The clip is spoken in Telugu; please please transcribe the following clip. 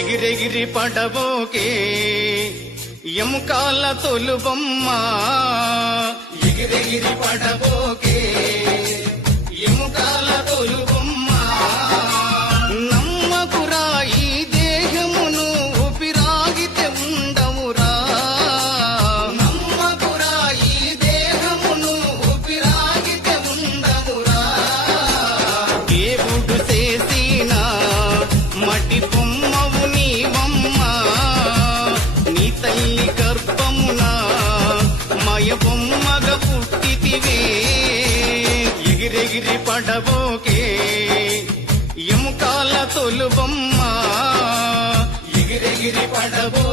ఎగిరెగిరి పడబోకే ఎముకాల తొలుబొమ్మ ఎగిరెగిరి పడబోకే ఎముకాల తొలుబొమ్మ నమ్మకురా ఈ దేహమును ఊపిరాగితే ఉండవురా నమ్మకురా ఈ దేహమును ఊపిరాగితే ఉండవురా దేవుడు చేసిన మటి బొమ్మవు నీవమ్మ నీ తల్లి గర్భమున మయ బొమ్మగా పుట్టితివే ఎగిరెగిరి పడబోకే ఎముకాల తొలుబొమ్మ ఎగిరెగిరి పడబో